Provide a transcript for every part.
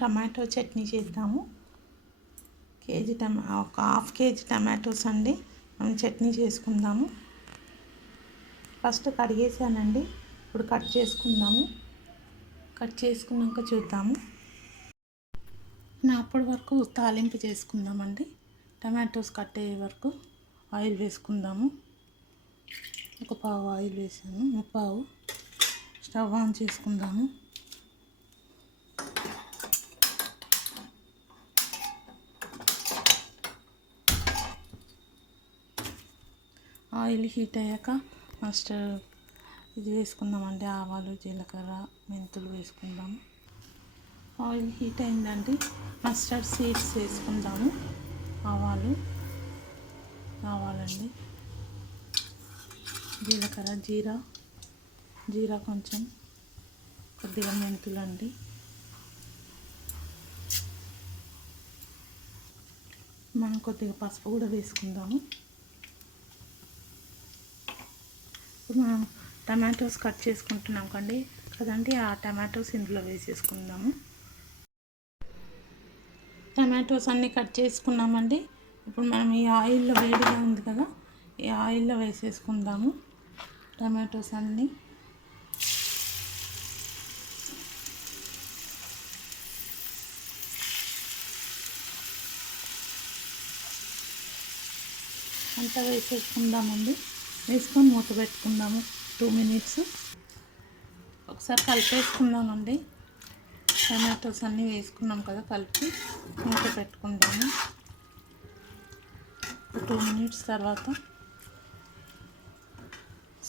Tomato chutney చేద్దాము. ఒక half KG tomatoes అండి. మనం చట్నీ చేసుకుందాము. ఫస్ట్ కడిగేసానండి. ఇప్పుడు కట్ చేసుకుందాము. కట్ చేసుకున్నాక చూద్దాము. అప్పటి వరకు తాలింపు చేసుకుందామండి. టమాటోస్ కట్ అయ్యే వరకు ఆయిల్ వేసుకుందాము. ఒక పావు ఆయిల్ వేసాను, ముప్పావు. స్టవ్ ఆన్ చేసుకుందాము. ఆయిల్ హీట్ అయ్యాక మస్టర్డ్ ఇది వేసుకుందామండి. ఆవాలు, జీలకర్ర, మెంతులు వేసుకుందాము. ఆయిల్ హీట్ అయిందండి. మస్టర్డ్ సీడ్స్ వేసుకుందాము. ఆవాలండి, జీలకర్ర, జీరా కొంచెం, కొద్దిగా మెంతులు అండి. మనం కొద్దిగా పసుపు కూడా వేసుకుందాము. ఇప్పుడు మనం టమాటోస్ కట్ చేసుకుంటున్నాం కదండి. ఆ టమాటోస్ ఇందులో వేసేసుకుందాము. టమాటోస్ అన్నీ కట్ చేసుకున్నామండి. ఇప్పుడు మనం ఈ ఆయిల్లో వేడిగా ఉంది కదా, ఈ ఆయిల్లో వేసేసుకుందాము టమాటోస్ అన్నీ. అంతా వేసేసుకుందామండి. వేసుకొని మూత పెట్టుకుందాము 2 minutes. ఒకసారి కలిపేసుకుందామండి. టమాటోస్ అన్నీ వేసుకున్నాం కదా, కలిపి మూత పెట్టుకుందాము. 2 minutes తర్వాత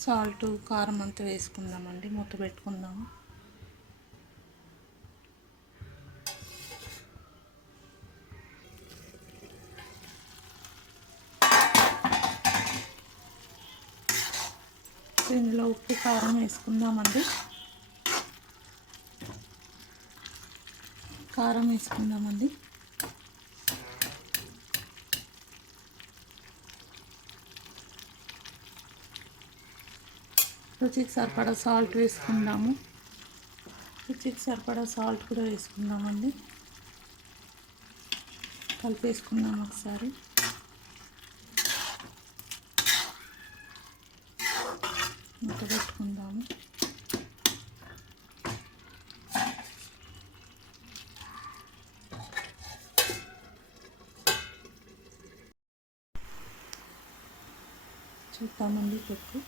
సాల్ట్, కారం అంతా వేసుకుందామండి. మూత పెట్టుకుందాము. ఇందులో ఉప్పు, కారం వేసుకుందామండి. కారం వేసుకుందామండి. రుచికి సరిపడా సాల్ట్ వేసుకుందాము. రుచికి సరిపడా సాల్ట్ కూడా వేసుకుందామండి. కలిపేసుకుందాము ఒకసారి. మూత పెట్టుకుందాము. చూద్దామండి తొక్కు.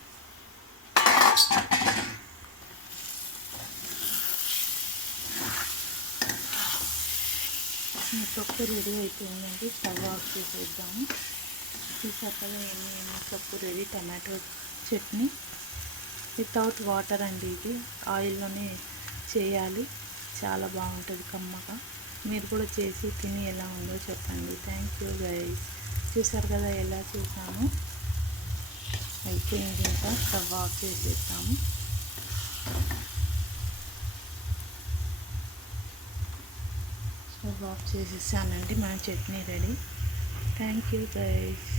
తొక్కు రెడీ అయిపోయిందండి. స్టవ్ ఆఫ్ చేసేద్దాము. చూసారు కదా ఎన్ని తొక్కు ready. Tomato chutney without water అండి. ఇది ఆయిల్లోనే చేయాలి. చాలా బాగుంటుంది కమ్మగా. మీరు కూడా చేసి తిని ఎలా ఉందో చెప్పండి. Thank you guys. చూసారు కదా ఎలా చేసాము. అయిపోయింది. ఇంకా స్టవ్ ఆఫ్ చేసేస్తాము. స్టవ్ ఆఫ్ చేసేసానండి. మన చట్నీ రెడీ. Thank you guys.